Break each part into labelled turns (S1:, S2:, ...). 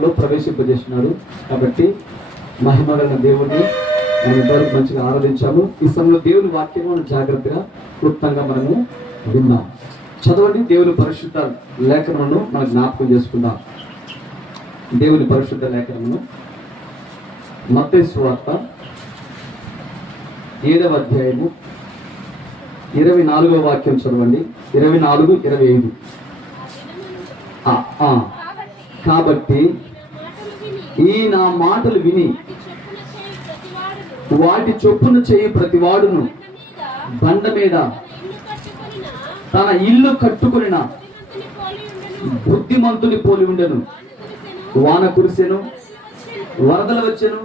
S1: లో ప్రవేశింపజేసినాడు. కాబట్టి మహిమ గల దేవుడిని మనం ఇంతవరకు మంచిగా ఆరాధించాము. ఈ సమయంలో దేవుని వాక్యము మనం జాగ్రత్తగా క్లుప్తంగా మనము విన్నాం. చదవండి దేవుని పరిశుద్ధ లేఖనమును మనం జ్ఞాపకం చేసుకుందాం. దేవుని పరిశుద్ధ లేఖనమును. మత్తయి వార్త ఏడవ అధ్యాయము ఇరవై నాలుగవ వాక్యం చదవండి. ఇరవై నాలుగు ఇరవై ఐదు. కాబట్టి ఈ నా మాటలు విని వాటి చొప్పున చేయి ప్రతివాడును. బండ మీద తన ఇల్లు కట్టుకుని బుద్ధిమంతుని పోలి ఉండెను. వాన కురిసెను వరదలు వచ్చెను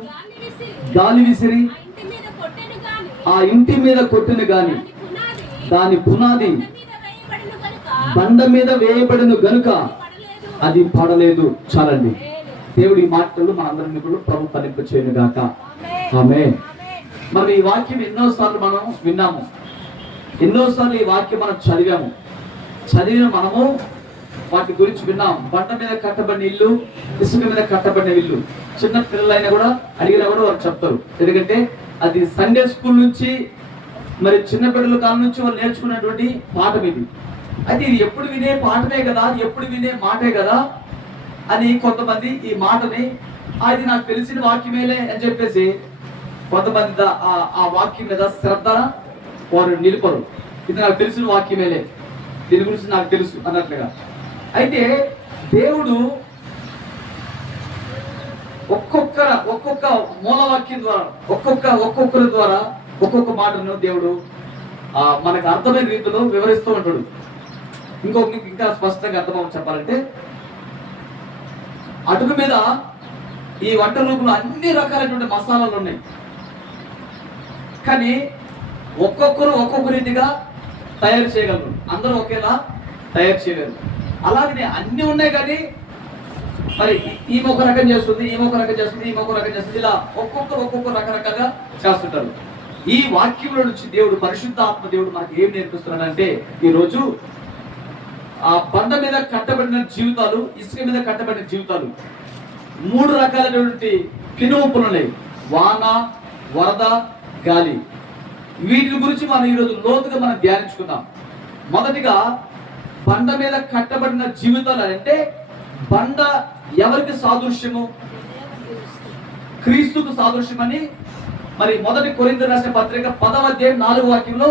S1: గాలి విసిరి ఆ ఇంటి మీద కొట్టిన గాని దాని పునాది బండ మీద వేయబడిన గనుక అది పడలేదు. చాలండి దేవుడి మాటలు మన అందరిని కూడా ప్రభు ఫలింప చేయను గాక ఆమె మనం ఈ వాక్యం ఎన్నోసార్లు మనం విన్నాము. ఎన్నోసార్లు ఈ వాక్యం మనం చదివాము. చదివిన మనము వాటి గురించి విన్నాం బండ మీద కట్టబడిన ఇల్లు ఇసుక మీద కట్టబడిన ఇల్లు. చిన్న పిల్లలైనా కూడా అడిగినా కూడా వారు చెప్తారు. ఎందుకంటే అది సండే స్కూల్ నుంచి మరి చిన్న పిల్లల కాలం నుంచి వాళ్ళు నేర్చుకున్నటువంటి పాఠం ఇది. అయితే ఇది ఎప్పుడు వినే పాఠమే కదా ఎప్పుడు వినే మాటే కదా అని కొంతమంది ఈ మాటని అది నాకు తెలిసిన వాక్యమేలే అని చెప్పేసి కొంతమంది ఆ- వాక్యం మీద శ్రద్ధ వారు నిలుపరు. ఇది నాకు తెలిసిన వాక్యమేలే. దీని గురించి నాకు తెలుసు అన్నట్లుగా. అయితే దేవుడు ఒక్కొక్కర ఒక్కొక్క మూలవాక్యం ద్వారా ఒక్కొక్క ఒక్కొక్కరి ద్వారా ఒక్కొక్క మాటను దేవుడు మనకు అర్థమైన రీతిలో వివరిస్తూ ఉంటాడు. ఇంకొక ఇంకా స్పష్టంగా అర్థమవు చెప్పాలంటే అటుకు మీద ఈ వంట రూపంలో అన్ని రకాలైనటువంటి మసాలాలు ఉన్నాయి. కానీ ఒక్కొక్కరు ఒక్కొక్క రీతిగా తయారు చేయగలరు. అందరూ ఒకేలా తయారు చేయలేరు. అలాగనే అన్నీ ఉన్నాయి కానీ మరి ఈ ఒక రకం చేస్తుంది ఈ ఒక రకం చేస్తుంది ఈ ఒక రకం చేస్తుంది. ఇలా ఒక్కొక్కరు ఒక్కొక్క రకరకాలుగా చేస్తుంటారు. ఈ వాక్యంలో నుంచి దేవుడు పరిశుద్ధ ఆత్మ దేవుడు మనకి ఏం నేర్పిస్తున్నాడంటే ఈరోజు ఆ బండ మీద కట్టబడిన జీవితాలు ఇసుక మీద కట్టబడిన జీవితాలు. మూడు రకాలైనటువంటి పినుముపులు ఉన్నాయి. వాన వరద గాలి. వీటి గురించి మనం ఈరోజు లోతుగా మనం ధ్యానించుకుందాం. మొదటిగా బండ మీద కట్టబడిన జీవితాలు అంటే బండ ఎవరికి సాదృశ్యము? క్రీస్తుకు సాదృశ్యమని మరి మొదటి కొరింత రాసిన పత్రిక పదవ అధ్యాయం నాలుగు వాక్యంలో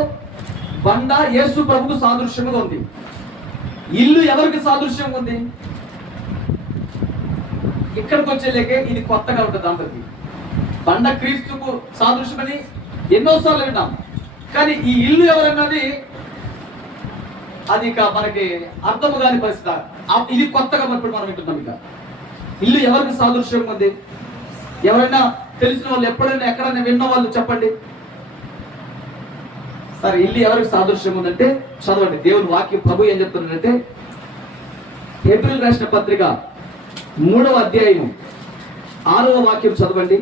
S1: బండ యేసు ప్రభుకు సాదృశ్యముగా ఉంది. ఇల్లు ఎవరికి సాదృశ్యం ఉంది? ఇక్కడికి వచ్చేలేకే ఇది కొత్తగా ఉంటుంది అందరికి బండ క్రీస్తుకు సాదృశ్యమని ఎన్నోసార్లు విన్నాం. కానీ ఈ ఇల్లు ఎవరన్నది అది ఇక మనకి అర్థము కాని పరిస్థితి. ఇది కొత్తగా మరి ఇప్పుడు మనం వింటున్నాం ఇక. ఇల్లు ఎవరికి సాదృశ్యం ఉంది? ఎవరైనా తెలిసిన వాళ్ళు ఎప్పుడైనా ఎక్కడైనా విన్న వాళ్ళు చెప్పండి. సరే ఇల్లు ఎవరికి సాదృశ్యం ఉందంటే చదవండి. దేవుని వాక్యం ప్రభు ఏం చెప్తున్నాడంటే ఏప్రిల్ రాసిన పత్రిక మూడవ అధ్యాయం ఆరవ వాక్యం చదవండి.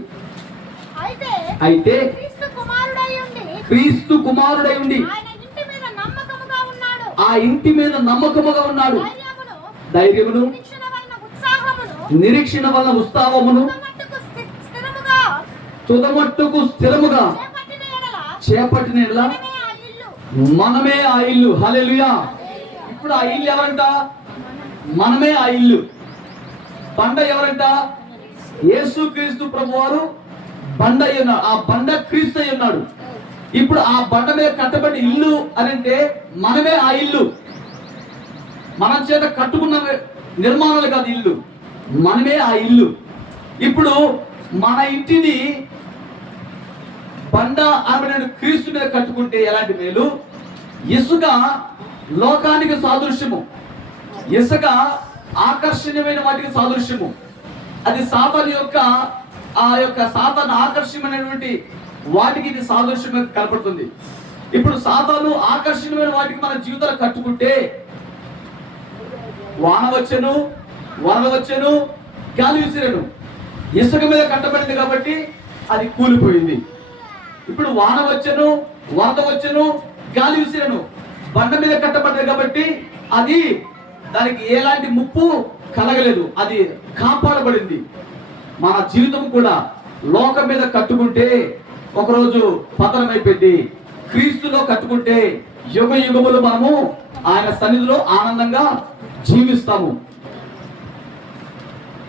S2: అయితే క్రీస్తు కుమారుడై ఉండి
S1: ఆ ఇంటి మీద నమ్మకముగా ఉన్నాడు.
S2: ధైర్యమును
S1: నిరీక్షణ వలన ఉత్సాహమును
S2: తుదమట్టుకు స్థి- స్థిరముగా చేపట్టిన మనమే ఆ ఇల్లు.
S1: హలెలుయా ఇప్పుడు ఆ ఇల్లు ఎవరంట? మనమే ఆ ఇల్లు. బండ ఎవరంట? యేసు క్రీస్తు ప్రభు వారు బండ ఉన్నాడు. ఆ బండ క్రీస్తు అయి ఉన్నాడు. ఇప్పుడు ఆ బండ మీద కట్టబడి ఇల్లు అని అంటే మనమే ఆ ఇల్లు. మన చేత కట్టుకున్న నిర్మాణాలు కాదు ఇల్లు. మనమే ఆ ఇల్లు. ఇప్పుడు మన ఇంటిని బండ ఆమెను క్రీస్తు మీద కట్టుకుంటే ఎలాంటి మేలు? ఇసుక లోకానికి సాదృశ్యము. ఇసుక ఆకర్షణీయమైన వాటికి సాదృశ్యము. అది సాతాను యొక్క ఆ యొక్క సాతాను ఆకర్షణమైనటువంటి వాటికి ఇది సాదృశ్యం కనపడుతుంది. ఇప్పుడు సాతాను ఆకర్షణీయమైన వాటికి మన జీవితాలు కట్టుకుంటే వాన వచ్చను వరద వచ్చను గాలి విసిరను. ఇసుక మీద కట్టబడింది కాబట్టి అది కూలిపోయింది. ఇప్పుడు వాన వచ్చను వరద వచ్చను గాలి విసిరను. బండ మీద కట్టబడ్డది కాబట్టి అది దానికి ఎలాంటి ముప్పు కలగలేదు. అది కాపాడబడింది. మన జీవితం కూడా లోకం మీద కట్టుకుంటే ఒకరోజు పతనం అయిపోయింది. క్రీస్తులో కట్టుకుంటే యుగ యుగములు మనము ఆయన సన్నిధిలో ఆనందంగా జీవిస్తాము.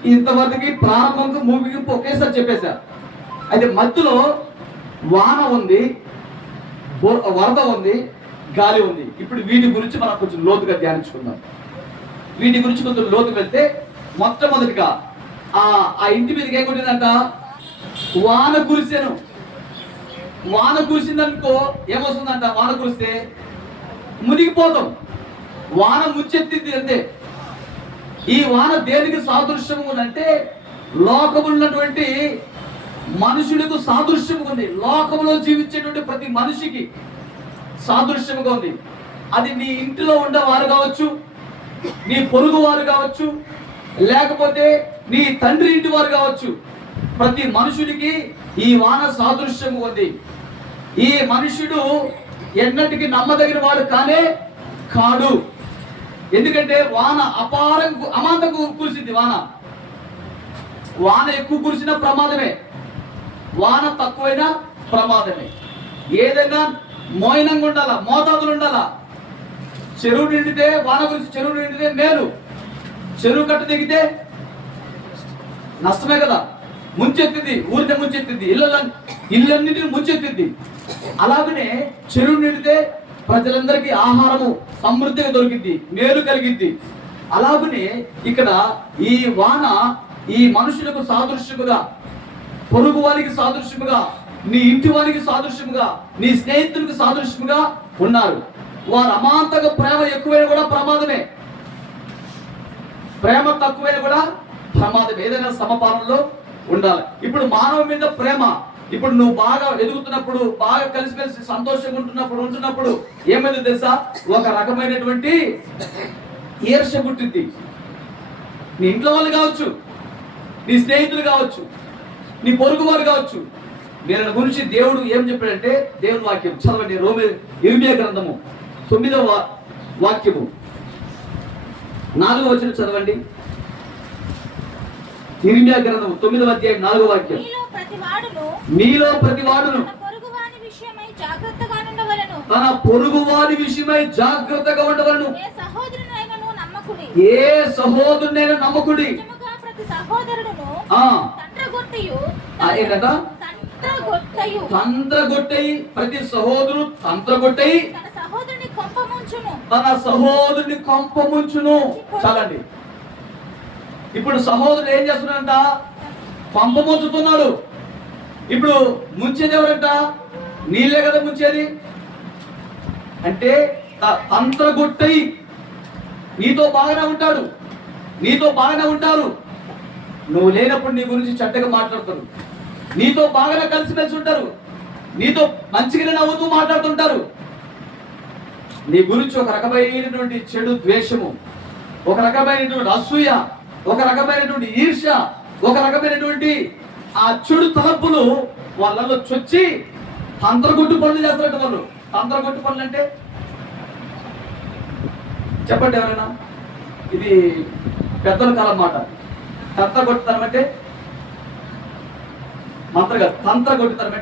S1: ఇంతవరకు ప్రారంభంకు ముగింపు ఒకేసారి చెప్పేశా. అయితే మధ్యలో వాన ఉంది వరద ఉంది గాలి ఉంది. ఇప్పుడు వీటి గురించి మనం కొంచెం లోతుగా ధ్యానించుకుందాం. వీటి గురించి కొంచెం లోతు వెళ్తే మొట్టమొదటిగా ఆ ఆ ఇంటి మీదకి ఏం కొట్టిందంట? వాన కురిసాను. వాన కురిసిందనుకో ఏమొస్తుందంట? వాన కురిస్తే మునిగిపోతాం. వాన ముచ్చెత్తింది అంతే. ఈ వాన దేనికి సాదృశ్యం ఉందంటే లోకమున్నటువంటి మనుషులకు సాదృశ్యముగా ఉంది. లోకంలో జీవించేటువంటి ప్రతి మనిషికి సాదృశ్యముగా ఉంది. అది నీ ఇంటిలో ఉండేవారు కావచ్చు నీ పొరుగు వారు కావచ్చు లేకపోతే నీ తండ్రి ఇంటి వారు కావచ్చు. ప్రతి మనుషుడికి ఈ వాన సాదృశ్యం ఉంది. ఈ మనుషుడు ఎన్నటికి నమ్మదగిన వాడు కానే కాడు. ఎందుకంటే వాన అపారం అమాంతకు కురిసింది వాన. వాన ఎక్కువ కురిసిన ప్రమాదమే. వాన తక్కువైనా ప్రమాదమే. ఏదైనా మోయినంగా ఉండాలా? మోతాదులు ఉండాలా? చెరువు నిండితే వాన గురించి చెరువు నిండితే మేలు. చెరువు కట్ట దిగితే నష్టమే కదా. ముంచెత్తింది ఊరిని ముంచెత్తింది ఇళ్ళ ఇళ్ళన్నిటిని ముంచెత్తింది అలాగనే చెరువు నిండితే ప్రజలందరికీ ఆహారము సమృద్ధిగా దొరికింది మేలు కలిగింది అలాగనే ఇక్కడ ఈ వాన ఈ మనుషులకు సాదృశ్యముగా పొరుగు వారికి సాదృశ్యముగా నీ ఇంటి వారికి సాదృశ్యముగా నీ స్నేహితునికి సాదృశ్యముగా ఉన్నారు. వారు అమాంతక ప్రేమ ఎక్కువైనా కూడా ప్రమాదమే. ప్రేమ తక్కువైనా కూడా ప్రమాదం ఏదైనా సమపాలనలో ఉండాలి. ఇప్పుడు మానవ మీద ప్రేమ ఇప్పుడు నువ్వు బాగా ఎదుగుతున్నప్పుడు బాగా కలిసిమెలిసి సంతోషంగా ఉంటున్నప్పుడు ఉంటున్నప్పుడు ఏమైంది తెలుసా? ఒక రకమైనటువంటి ఈర్ష పుట్టింది నీ ఇంట్లో వాళ్ళు కావచ్చు నీ స్నేహితులు కావచ్చు నీ పొరుగు వారు కావచ్చు వీళ్ళ గురించి దేవుడు ఏం చెప్పాడంటే దేవుని వాక్యం. చదవండి రోమి ఇర్మియా గ్రంథము తొమ్మిదవ వాక్యము. నాలుగో వచ్చిన చదవండి. ఇర్మియా గ్రంథము తొమ్మిదవ అధ్యాయం నాలుగో వాక్యం.
S2: మీలో ప్రతి వాడును
S1: నీలో ప్రతి వాడును
S2: తన పొరుగు వాని విషయమై జాగ్రత్తగా ఉండవలను.
S1: తన పొరుగు వారి విషయమై జాగ్రత్తగా ఉండవలను.
S2: ఏ సహోదరునైనను నమ్మకుడి.
S1: ఏ సహోదరునైనా నమ్మకుడి. ఆ, ఏంటంట? తంత్రగొట్టయి. ప్రతి సహోదరు తంత్రగొట్టయి
S2: తన సహోదరుని కొంపముంచును.
S1: చాలండి. ఇప్పుడు సహోదరుడు ఏం చేస్తున్నాడంట? పంప ముంచుతున్నాడు ఇప్పుడు ముంచేది ఎవరంట? నీళ్ళే కదా ముంచేది. అంటే తంత్రగొట్టయి. నీతో బాగానే ఉంటాడు. నీతో బాగానే ఉంటారు. నువ్వు లేనప్పుడు నీ గురించి చెడ్డగా మాట్లాడుతారు నీతో బాగానే కలిసిమెలిసి ఉంటారు. నీతో మంచిగానే నవ్వుతూ మాట్లాడుతుంటారు. నీ గురించి ఒక రకమైనటువంటి చెడు ద్వేషము ఒక రకమైనటువంటి అసూయ ఒక రకమైనటువంటి ఈర్ష్య ఒక రకమైనటువంటి ఆ చెడు తలపులు వాళ్ళలో చొచ్చి తంత్రగొట్టు పనులు చేస్తారంట వాళ్ళు. తంత్రగొట్టు పనులు అంటే? చెప్పండి ఎవరైనా? ఇది పెద్దల కాలం మాట తంత్రగొట్టుతనం అంటే? మంత్రగా తంత్రగొట్టుతనం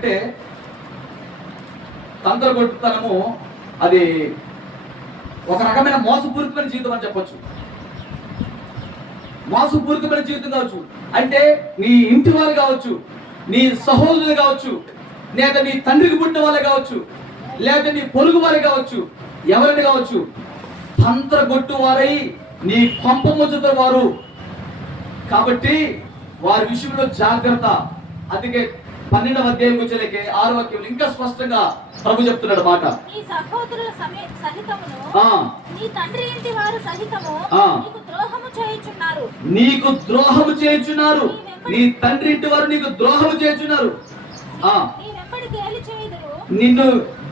S1: తంత్ర కొట్టుతనము అది ఒక రకమైన మోసపూరితమైన జీవితం అని చెప్పొచ్చు. మోసపూరితమైన జీవితం కావచ్చు. అంటే నీ ఇంటి వారు కావచ్చు నీ సహోదరులు కావచ్చు లేదా నీ తండ్రికి పుట్టిన వాళ్ళే కావచ్చు లేదా నీ పొరుగు వారి కావచ్చు ఎవరిని కావచ్చు తంత్రగొట్టు వారై నీ కొంప ముచ్చుతున్న వారు కాబట్టి వారి విషయంలో జాగ్రత్త. అందుకే పన్నెండవ అధ్యాయం వచ్చేలకే ఆరు వాక్యం ఇంకా స్పష్టంగా ప్రభు చెప్తున్నాడు మాట.
S2: నీ సహోదరుల సమే సహితమును
S1: ఆ.
S2: నీ తండ్రి ఇంటి వారు సహితము
S1: ఆ.
S2: నీకు ద్రోహము చేయుచున్నారు.
S1: నీకు ద్రోహము చేయుచున్నారు. నీ తండ్రి ఇంటి వారు నీకు ద్రోహము చేయుచున్నారు. నిన్ను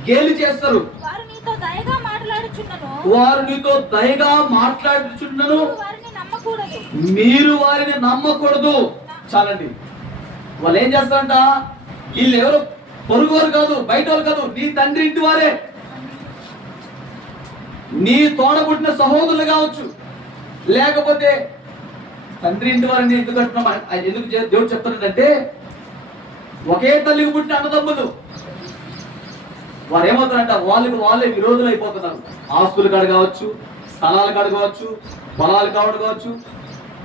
S1: గేలి చేస్తారు.
S2: వారు నీతో దయగా మాట్లాడుచున్నను
S1: వారు నీతో దయగా మాట్లాడుచున్నను
S2: వారిని
S1: మీరు వారిని నమ్మకూడదు. చాలండి. వాళ్ళు ఏం చేస్తారంట? వీళ్ళు ఎవరు పొరుగువారు కాదు బయట వాళ్ళు కాదు నీ తండ్రి ఇంటి వారే. నీ తోడబుట్టిన సహోదరులు కావచ్చు. లేకపోతే తండ్రి ఇంటి వారిని ఎందుకు అంటున్నాం ఎందుకు దేవుడు చెప్తున్నాడంటే ఒకే తల్లికి పుట్టిన అన్నదమ్ములు. వారు ఏమవుతారంట వాళ్ళకి వాళ్ళే విరోధులు అయిపోతున్నారు. ఆస్తులు కడగవచ్చు స్థలాలు కడగవచ్చు పొలాలు కావడం కావచ్చు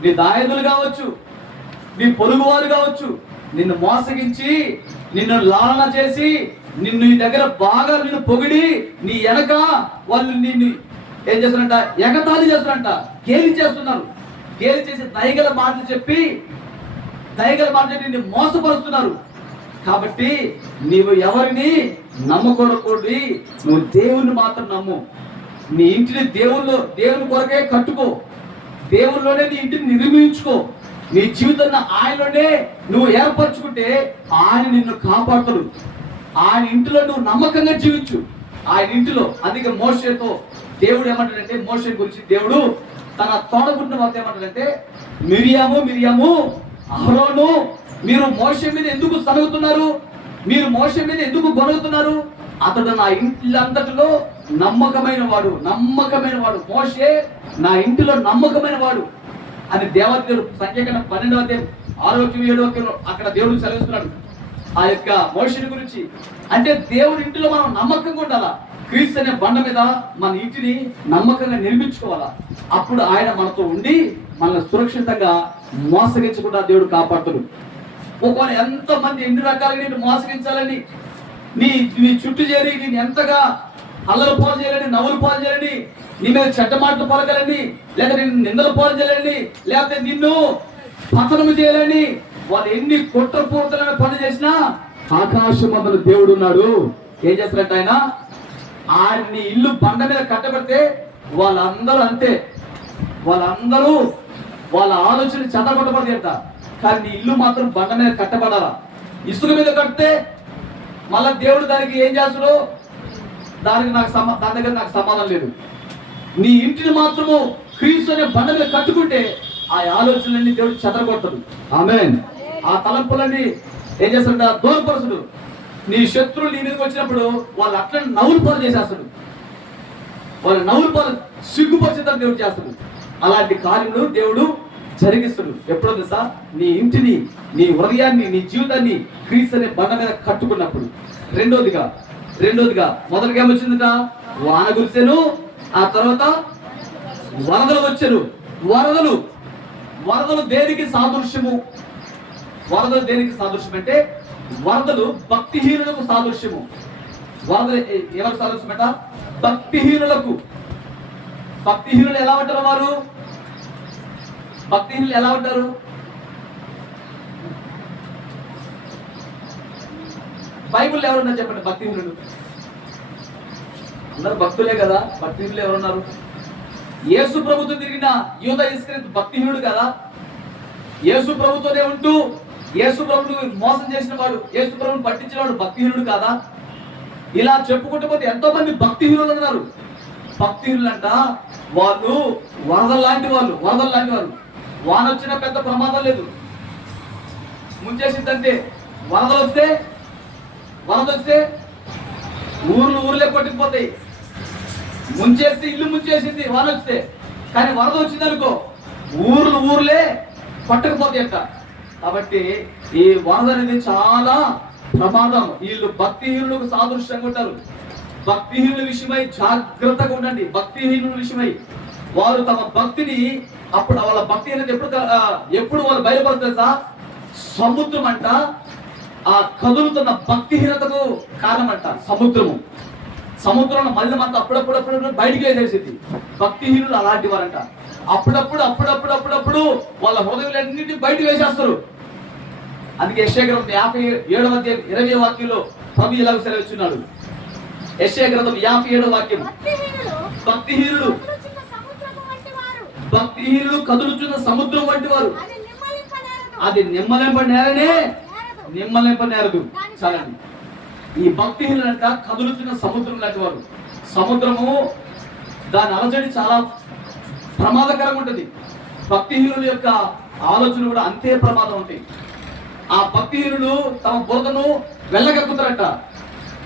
S1: నీ దాయదులు కావచ్చు నీ పొరుగు వారు కావచ్చు నిన్ను మోసగించి నిన్ను లాలన చేసి నిన్ను నీ దగ్గర బాగా నిన్ను పొగిడి నీ వెనక వాళ్ళు నిన్ను ఏం చేస్తారంట ఎగతాళి చేస్తారంట గేలి చేస్తున్నారు. గేలి చేసి దయగల మాటలు చెప్పి దయగల మాటలు చెప్పి నిన్ను మోసపరుస్తున్నారు. కాబట్టి నీవు ఎవరిని నమ్మకూడకూడదు. నువ్వు దేవుణ్ణి మాత్రం నమ్ము. నీ ఇంటిని దేవుల్లో దేవుని కొరకే కట్టుకో. దేవుల్లోనే నీ ఇంటిని నిర్మించుకో. నీ జీవితాన్ని ఆయనలోనే నువ్వు ఏర్పరచుకుంటే ఆయన నిన్ను కాపాడుతాడు. ఆయన ఇంటిలో నువ్వు నమ్మకంగా జీవించు. ఆయన ఇంటిలో అందుకే మోషేతో దేవుడు ఏమంటాడంటే మోషే గురించి దేవుడు తన తోడబుట్టిన వార్త ఏమంటాడంటే మిరియాము మిరియాము అహరోను మీరు మోసం మీద ఎందుకు సరుగుతున్నారు మీరు మోసం మీద ఎందుకు గొనుగుతున్నారు అతడు నా ఇంట్లంతటిలో నమ్మకమైన వాడు నమ్మకమైన వాడు. మోషే నా ఇంటిలో నమ్మకమైన వాడు. అని దేవతలు దేవుడు పన్నెండవ దేవు ఆరో ఏడవ అక్కడ దేవుడు సెలవిస్తున్నాడు. ఆ యొక్క మోషని గురించి. అంటే దేవుడి ఇంటిలో మనం నమ్మకంగా ఉండాలా? క్రీస్తు అనే బండ మీద మన ఇంటిని నమ్మకంగా నిర్మించుకోవాలా? అప్పుడు ఆయన మనతో ఉండి మనల్ని సురక్షితంగా మోసగించకుండా దేవుడు కాపాడుతాడు. ఒకవేళ ఎంతో మంది ఎన్ని రకాలుగా నేను మోసగించాలని నీ నీ చుట్టూ చేరి నేను ఎంతగా అల్లలు పాలు చేయాలని నవ్వులు పాలు చేయాలని నీ మీద చెడ్డ మాటలు పలకాలని లేదా నిన్ను నిందలు పాలు చేయాలండి లేకపోతే నిన్ను పతనము చేయాలని వాళ్ళు ఎన్ని కుట్రపూర్తలైన పని చేసినా ఆకాశం అతను దేవుడు ఉన్నాడు. ఏం చేస్తారంట ఆయన? ఆయన్ని ఇల్లు బండ మీద కట్టబెడితే వాళ్ళందరూ అంతే. వాళ్ళందరూ వాళ్ళ ఆలోచన చెదగొట్టబడి అంట కానీ నీ ఇల్లు మాత్రం బండ మీద కట్టబడాలా? ఇసుక మీద కడితే మళ్ళా దేవుడు దానికి ఏం చేస్తాడు? దానికి నాకు సమా దాని దగ్గర నాకు సమాధానం లేదు. నీ ఇంటిని మాత్రము క్రీస్తు అనే బండ మీద కట్టుకుంటే ఆ ఆలోచనలన్నీ దేవుడు చెదరగొట్టదు ఆమె ఆ తలంపులన్నీ ఏం చేస్తాడు దూరపరచుడు నీ శత్రువులు నీ మీదకి వచ్చినప్పుడు వాళ్ళు అట్లా నవ్వులు పాలు చేసేస్తాడు. వాళ్ళ నవ్వులు పాలు సిగ్గుపరిచేదని దేవుడు చేస్తాడు. అలాంటి కార్యములు దేవుడు జరిగిస్తాడు. ఎప్పుడో తెలుసా? నీ ఇంటిని నీ హృదయాన్ని నీ జీవితాన్ని క్రీస్తు అనే బండ మీద కట్టుకున్నప్పుడు. రెండోదిగా రెండోదిగా మొదటిగా ఏమొచ్చిందిట వాన కురిసెను ఆ తర్వాత వరదలు వచ్చాను. వరదలు వరదలు దేనికి సాదృశ్యము? వరదలు దేనికి సాదృశ్యం అంటే వరదలు భక్తిహీనులకు సాదృశ్యము. వరదలు ఎ- ఎవరికి సాదృశ్యం అంట? భక్తిహీనులకు. భక్తిహీనులు ఎలా ఉంటారు వారు? భక్తిహీనులు ఎలా ఉంటారు? బైబుల్ ఎవరున్నారు చెప్పండి? భక్తిహీనులు. అందరు భక్తులే కదా? భక్తిహీనులు ఎవరున్నారు? యేసు ప్రభుత్వం తిరిగిన యూద ఇస్కరిత్ భక్తిహీనుడు కదా? యేసు ప్రభుతోనే ఉంటూ యేసు ప్రభుని మోసం చేసిన వాడు యేసు ప్రభుని పట్టించిన వాడు భక్తిహీనుడు కాదా? ఇలా చెప్పుకుంటూ పోతే ఎంతో మంది భక్తిహీనులు ఉన్నారు. భక్తిహీనులు అంట వాళ్ళు వరదలు లాంటి వాళ్ళు వరదలు లాంటి వాళ్ళు. వాన వచ్చినా పెద్ద ప్రమాదం లేదు. ముంచేసిందంటే వరదలు వస్తే వరద వస్తే ఊర్లు ఊర్లే కొట్టుకుపోతాయి. ముంచేస్తే ఇల్లు ముంచేసింది వాన వస్తే. కానీ వరద వచ్చింది అనుకో ఊర్లు ఊర్లే పట్టకపోతాయట కాబట్టి ఈ వరద అనేది చాలా ప్రమాదం. వీళ్ళు భక్తిహీనులకు సాదృశ్యంగా ఉంటారు. భక్తిహీనుల విషయమై జాగ్రత్తగా ఉండండి. భక్తిహీనుల విషయమై. వారు తమ భక్తిని అప్పుడు వాళ్ళ భక్తి అనేది ఎప్పుడు ఎప్పుడు వాళ్ళు బయలుపడతారు సముద్రం అంట ఆ కదులుతున్న భక్తిహీనతకు కారణమంట సముద్రము. సముద్రంలో మళ్ళీ మనకు అప్పుడప్పుడు అప్పుడప్పుడు బయటికి వేసేసింది భక్తిహీనులు అలాంటి వారంట అప్పుడప్పుడు అప్పుడప్పుడు అప్పుడప్పుడు వాళ్ళ హృదయాలన్నింటినీ బయటికి వేసేస్తారు. అందుకే యెషయా గ్రంథం యాభై ఏడవ ఇరవై వాక్యంలో ప్రభు ఇలా సెలవిస్తున్నాడు యెషయా గ్రంథం యాభై ఏడవ వాక్యం.
S2: భక్తిహీనులు
S1: భక్తిహీనులు.
S2: కదులుచున్న
S1: సముద్రం వంటి వారు.
S2: అది నిమ్మలింపనేరదు.
S1: అది నిమ్మలింప నేరనే
S2: నేరదు.
S1: చాలండి. ఈ భక్తిహీనులు అంట కదులుతున్న సముద్రం లాంటి వారు. సముద్రము దాని అలజడి చాలా ప్రమాదకరంగా ఉంటుంది. భక్తిహీనుల యొక్క ఆలోచన కూడా అంతే ప్రమాదం ఉంటాయి. ఆ భక్తిహీనులు తమ బోధను వెళ్ళగక్కుతారట.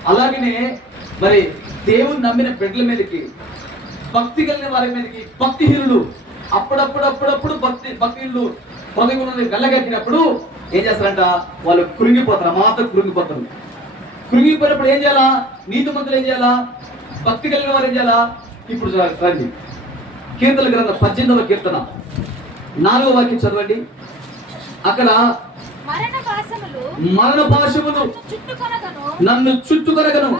S1: అలాగనే మరి దేవుని నమ్మిన బిడ్డల మీదకి భక్తి కలిగిన వారి మీదకి భక్తిహీనులు అప్పుడప్పుడు అప్పుడప్పుడు భక్తి భక్తిహీనులు పదకొండు వెళ్ళగక్కినప్పుడు ఏం చేస్తారంట? వాళ్ళు కృంగిపోతారు మాత్రం కృంగిపోతారు. కృంగిపోయినప్పుడు ఏం చేయాలా? నీతి మంత్రులు ఏం చేయాలా? భక్తి కలిగిన వారు ఏం చేయాలా? ఇప్పుడు రండి. కీర్తన గ్రంథం పద్దెనిమిదవ కీర్తన. నాలుగవ వాక్యం చదవండి. అక్కడ
S2: మరణ భాషములు
S1: నన్ను చుట్టుకొనగను.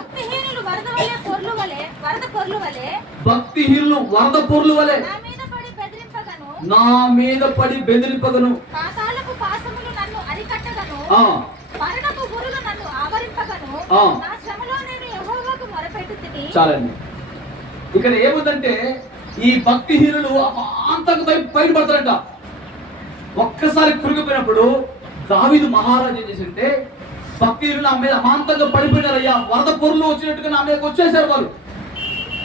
S2: భక్తిహీనులు వరద పొర్లు వలె నా మీద పడి బెదిరింపగను. పాతాలకు అరికట్టగను
S1: ఆ.
S2: మరణపు గురులు నన్ను ఆవరింపగను.
S1: ఆ.
S2: నా శ్రమలో నేను యెహోవాకు మొరపెట్టు తిని
S1: చాలండి. ఇక్కడ ఏముందంటే ఈ భక్తిహీనులు బయ బయటపడతారంట ఒక్కసారి కురిగిపోయినప్పుడు దావీదు మహారాజు ఏం చేసింటే భక్తిహీనులు నా మీద అమాంతంగా పడిపోయినారయ్యా వరద పొరులు వచ్చినట్టుగా నా మీదకి వచ్చేసారు వాళ్ళు.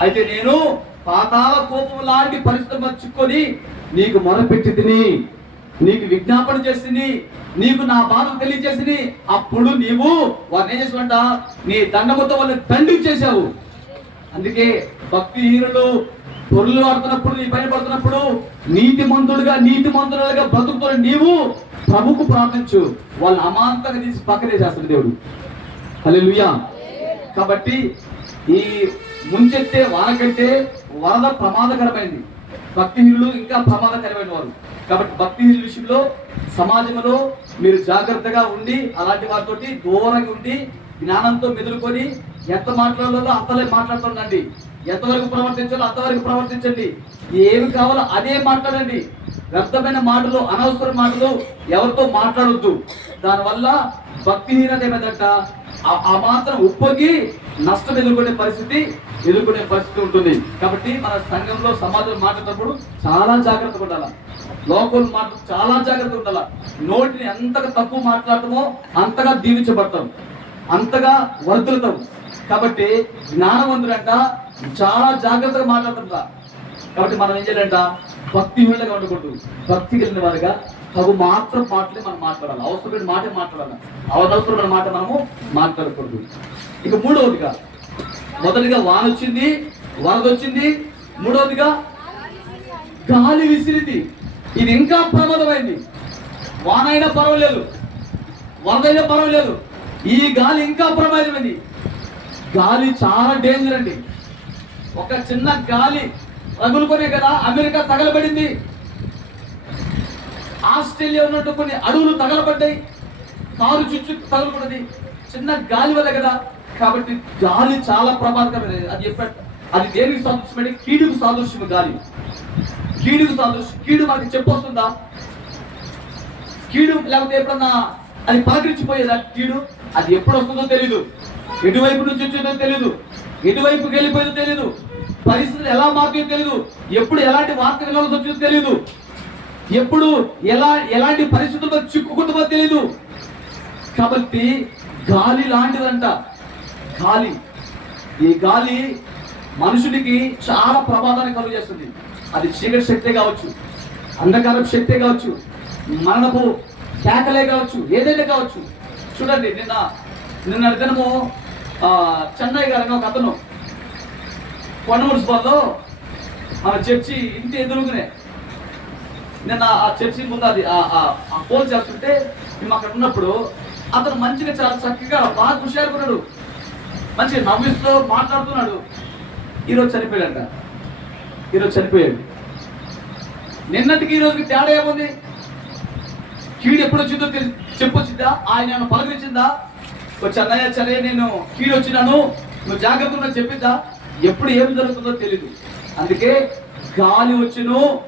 S1: అయితే నేను పాతాల కోపం లాంటి పరిస్థితి మీద చిక్కొని నీకు మొరపెట్టి తిని నీకు విజ్ఞాపన చేసింది నీకు నా బాధ తెలియజేసింది అప్పుడు నీవు వారిని ఏం చేసావంట నీ దండముతో వాళ్ళని దండించేశావు అందుకే భక్తి హీనులు పొరులు ఆడుతున్నప్పుడు నీ పైన పడుతున్నప్పుడు నీతి మంతుడుగా నీతి మంతులుగా బ్రతుకుతున్న నీవు ప్రభుకు ప్రార్థించు. వాళ్ళు అమాంతంగా తీసి పక్కనే చేస్తాడు దేవుడు. హల్లెలూయా. కాబట్టి ఈ ముంచెత్తే వాన కంటే వరద ప్రమాదకరమైంది. భక్తిహీనులు ఇంకా ప్రమాదకరమైన వారు. కాబట్టి భక్తిహీనుల విషయంలో సమాజంలో మీరు జాగ్రత్తగా ఉండి అలాంటి వారితోటి దూరంగా ఉండి జ్ఞానంతో మెదులుకొని ఎంత మాట్లాడాలో అంతలే మాట్లాడుతుండండి. ఎంతవరకు ప్రవర్తించాలో అంతవరకు ప్రవర్తించండి. ఏమి కావాలో అదే మాట్లాడండి. వ్యర్థమైన మాటలు అనవసర మాటలు ఎవరితో మాట్లాడొద్దు. దానివల్ల భక్తిహీనత ఏమైందంట? ఆ మాత్రం ఉప్పొంగి నష్టం ఎదుర్కొనే పరిస్థితి ఎదుర్కొనే పరిస్థితి ఉంటుంది. కాబట్టి మన సంఘంలో సమాజం మాట్లాడేటప్పుడు చాలా జాగ్రత్తగా ఉండాలి లోకల్ మాట చాలా జాగ్రత్తగా ఉండాలి. నోటిని ఎంతగా తక్కువ మాట్లాడటమో అంతగా దీవించబడతాం. అంతగా వర్ధులుతాం కాబట్టి జ్ఞానవంతుడంట చాలా జాగ్రత్తగా మాట్లాడుతుంటా కాబట్టి మనం ఏం చేయాలంట? భక్తిహీనులుగా ఉండకూడదు. భక్తి కలిగిన వారుగా తగు మాత్రం మాటలే మనం మాట్లాడాలి. అవసరమైన మాట మాట్లాడాలి. అవసరమైన మాట మనము మాట్లాడకూడదు. ఇక మూడవదిగా మొదటిగా వాన వచ్చింది వరద వచ్చింది మూడవదిగా గాలి విసిరింది. ఇది ఇంకా ప్రమాదమైంది. వాన అయినా పర్వాలేదు వరద అయినా పర్వాలేదు. ఈ గాలి ఇంకా ప్రమాదమైంది. గాలి చాలా డేంజర్ అండి. ఒక చిన్న గాలి రగులుకొనే కదా అమెరికా తగలబడింది. ఆస్ట్రేలియా ఉన్నట్టు కొన్ని అడవులు తగలబడ్డాయి. కారు చుచ్చు తగలబడ్డది చిన్న గాలి వల్ల కదా కాబట్టి గాలి చాలా ప్రమాదకరమైనది అది చెప్పాడు అది దేనికి సాదృశ్యమంటే కీడుకు సాదృశ్యం గాలి. కీడుకు సాదృశ్యం కీడు మనకి చెప్పొస్తుందా? కీడు లేకపోతే ఎప్పుడన్నా అది పలకరించిపోయేదా? కీడు? అది ఎప్పుడు వస్తుందో తెలియదు ఎటువైపు నుంచి వచ్చిందో తెలియదు ఎటువైపుకి వెళ్ళిపోయిందో తెలియదు పరిస్థితులు ఎలా మారుతుందో తెలియదు ఎప్పుడు ఎలాంటి వార్త వినాల్సి వచ్చిందో తెలియదు ఎప్పుడు ఎలా ఎలాంటి పరిస్థితుల్లో చిక్కుకుంటుందో తెలియదు కాబట్టి గాలి లాంటిదంట. గాలి. ఈ గాలి మనుషునికి చాలా ప్రమాదాన్ని కలుగు చేస్తుంది అది చీకటి శక్తే కావచ్చు అంధకారపు శక్తే కావచ్చు మరణపు కేకలే కావచ్చు ఏదైనా కావచ్చు. చూడండి నిన్న నిన్న దినము చెన్నై గారు ఒక అతను కొండ మున్సిపాల్లో ఆ చర్చి ఇంటి ఎదురుగానే నిన్న ఆ చర్చి ముందు అది ఆ- ఆ పోల్ చేస్తుంటే మేము అక్కడ ఉన్నప్పుడు అతను మంచిగా చాలా చక్కగా బాగా హుషారుకున్నాడు మంచిగా నవ్విస్తూ మాట్లాడుతున్నాడు. ఈరోజు చనిపోయాడంట. ఈరోజు చనిపోయాడు. నిన్నటికి ఈ తేడా ఏముంది? కీడు ఎప్పుడు వచ్చిందో తెలి- చెప్పొచ్చిందా ఆయన ఏమైనా పలకరించిందా? ఓ చెన్నయ్య చలే నేను కీడు వచ్చినాను. నువ్వు జాగ్రత్తగా చెప్పిద్దా? చెప్పిందా ఎప్పుడు ఏం జరుగుతుందో తెలీదు. అందుకే గాలి వచ్చును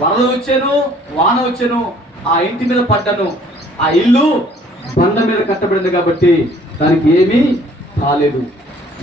S1: వరద వచ్చాను వాన వచ్చాను ఆ ఇంటి మీద పడ్డాను. ఆ ఇల్లు బండ మీద కట్టబడింది కాబట్టి దానికి ఏమీ కాలేదు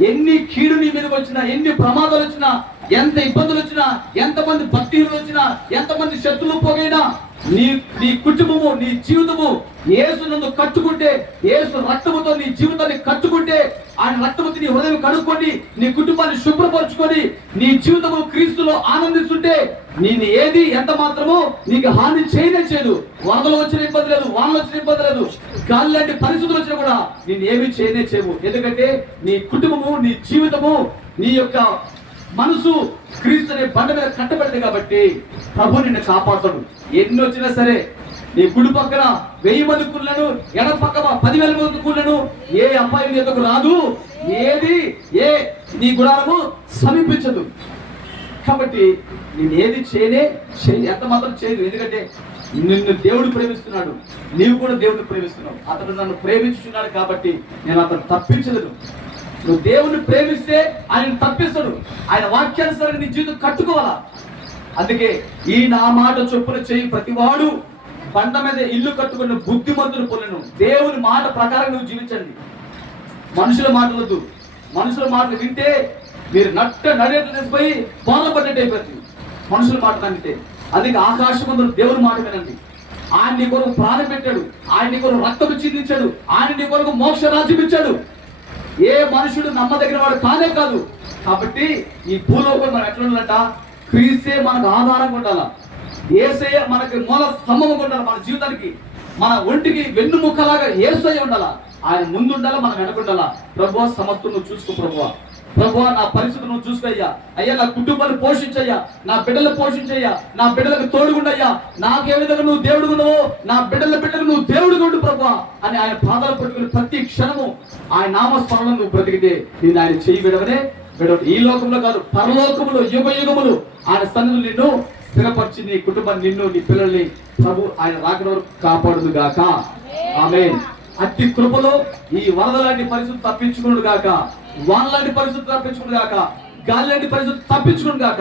S1: ఎన్ని కీడు నీ మీదకి వచ్చినా ఎన్ని ప్రమాదాలు వచ్చినా ఎంత ఇబ్బందులు వచ్చినా ఎంతమంది భక్తిహీనులు వచ్చినా ఎంతమంది శత్రులు పోగైనా నీ నీ కుటుంబము నీ జీవితము ఏసు నందు కట్టుకుంటే ఏసు రక్తముతో నీ జీవితాన్ని కట్టుకుంటే ఆయన రక్తముతో నీ హృదయం కడుక్కొని నీ కుటుంబాన్ని శుభ్రపరచుకొని నీ జీవితము క్రీస్తులో ఆనందిస్తుంటే నేను ఏది ఎంత మాత్రము నీకు హాని చేయనే చేయదు వరదలు వచ్చిన ఇబ్బంది లేదు వానలు వచ్చిన ఇబ్బంది లేదు గాలి లాంటి పరిస్థితులు వచ్చినా కూడా నేను ఏమి చేయనే చేయవు ఎందుకంటే నీ కుటుంబము నీ జీవితము నీ యొక్క మనసు క్రీస్తు అనే బండ మీద కట్టబడింది కాబట్టి ప్రభు నిన్ను కాపాడతాడు. ఎన్ని వచ్చినా సరే నీ గుడి పక్కన వెయ్యి మంది కుళ్ళను ఎడ పక్కన పదివేల మంది కూలను ఏ అబ్బాయి ఎందుకు రాదు. ఏది ఏ నీ గుడారము సమీపించదు. కాబట్టి నేను ఏది చేయనే చేయి ఎంత మాత్రం చేయదు ఎందుకంటే నిన్ను దేవుడు ప్రేమిస్తున్నాడు. నీవు కూడా దేవుడిని ప్రేమిస్తున్నావు. అతను నన్ను ప్రేమించుచున్నాడు కాబట్టి నేను అతను తప్పించలేదు నువ్వు దేవుని ప్రేమిస్తే ఆయన తప్పిస్తాడు. ఆయన వాక్యానుసారంగా నీ జీవితం కట్టుకోవాలా? అందుకే ఈ నా మాట చొప్పున చేయి ప్రతివాడు బండ మీద ఇల్లు కట్టుకున్న బుద్ధిమంతులు పొలను దేవుని మాట ప్రకారం నువ్వు జీవించండి. మనుషుల మాట వద్దు. మనుషుల మాటలు వింటే మీరు నట్ట నడేట్లు తీసిపోయి బోధ పడ్డట్టు అయిపోతుంది మనుషుల మాట నమ్మితే. అందుకే ఆకాశమందులు దేవుని మాట వినండి. ఆయన నీ కొరకు ప్రాణం పెట్టాడు. ఆయన నీ కొరకు రక్తం చిందించాడు. ఆయన నీ కొరకు మోక్ష రాజ్యం ఇచ్చాడు. ఏ మనుషుడు నమ్మదగిన వాడు కానే కాదు. కాబట్టి ఈ భూలోకం మనం ఎట్లా ఉండాలంట క్రీస్తే మనకు ఆధారంగా ఉండాల? ఏసయ్య మనకి మూల స్తంభం ఉండాలి మన జీవితానికి? మన ఒంటికి వెన్నుముక్కలాగా ఏసయ్య ఉండాలా? ఆయన ముందు ఉండాలా మనం వెనకుండాలా? ప్రభు సమస్తం నువ్వు చూసుకో ప్రభు ప్రభు నా పరిస్థితి నువ్వు చూసుకోయ్యా. అయ్యా నా కుటుంబాన్ని పోషించయ్యా. నా బిడ్డలు పోషించయ్యా. నా బిడ్డలకు తోడుగుండయ్యా. నాకే విధంగా నువ్వు దేవుడు ఉన్నావో నా బిడ్డల బిడ్డకు నువ్వు దేవుడు ఉండు ప్రభు అని ఆయన పాదాలు పట్టుకుని ప్రతి క్షణము ఆయన నామస్మరణ నువ్వు బ్రతికితే నేను ఆయన చేయి విడవనే విడవ ఈ లోకంలో కాదు పరలోకములో యుగ యుగములు ఆయన సన్నిధులు నిన్ను స్థిరపరిచి నీ కుటుంబాన్ని నిన్ను నీ పిల్లల్ని ప్రభు ఆయన రాకడ వరకు గాక. ఆమె అతి కృపలో ఈ వరద లాంటి పరిస్థితి తప్పించుకున్నాడు గాక. వాన పరిస్థితులు పరిస్థితి గాక గాలి లాంటి పరిస్థితులు తప్పించుకుని గాక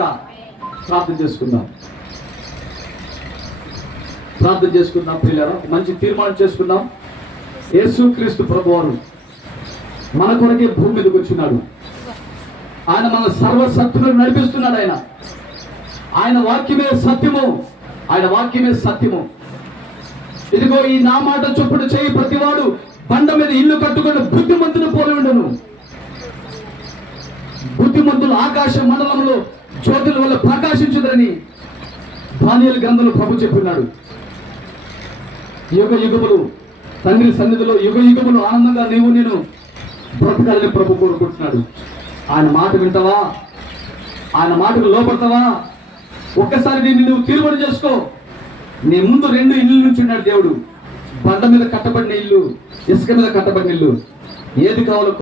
S1: ప్రార్థన చేసుకుందాం. ప్రార్థన చేసుకుందాం పిల్లరా మంచి తీర్మానం చేసుకుందాం. యేసు క్రీస్తు ప్రభువారు మన కొరకే భూమి మీదకి వచ్చినాడు. ఆయన మన సర్వసత్తులను నడిపిస్తున్నాడు ఆయన. ఆయన వాక్యమే సత్యము. ఆయన వాక్యమే సత్యము. ఇదిగో ఈ నా మాట చొప్పుడు చేయి ప్రతివాడు బండ మీద ఇల్లు కట్టుకుని బుద్ధిమంతుని పోలి ఉండను. బుద్ధిమంతులు ఆకాశ మండలంలో జ్యోతుల వల్ల ప్రకాశించుదని ధాన్యాల గ్రంథంలో ప్రభు చెప్పినాడు. యుగ యుగములు తండ్రి సన్నిధిలో యుగ యుగములు ఆనందంగా నీవు నేను బ్రతకాలని ప్రభు కోరుకుంటున్నాడు. ఆయన మాట వింటావా? ఆయన మాటకు లోపడతావా? ఒక్కసారి నేను నువ్వు తీర్మానం చేసుకో. నీ ముందు రెండు ఇల్లు నుంచి ఉన్నాడు దేవుడు. బండ మీద కట్టబడిన ఇల్లు ఇసుక మీద కట్టబడిన ఇల్లు. ఏది కావాలో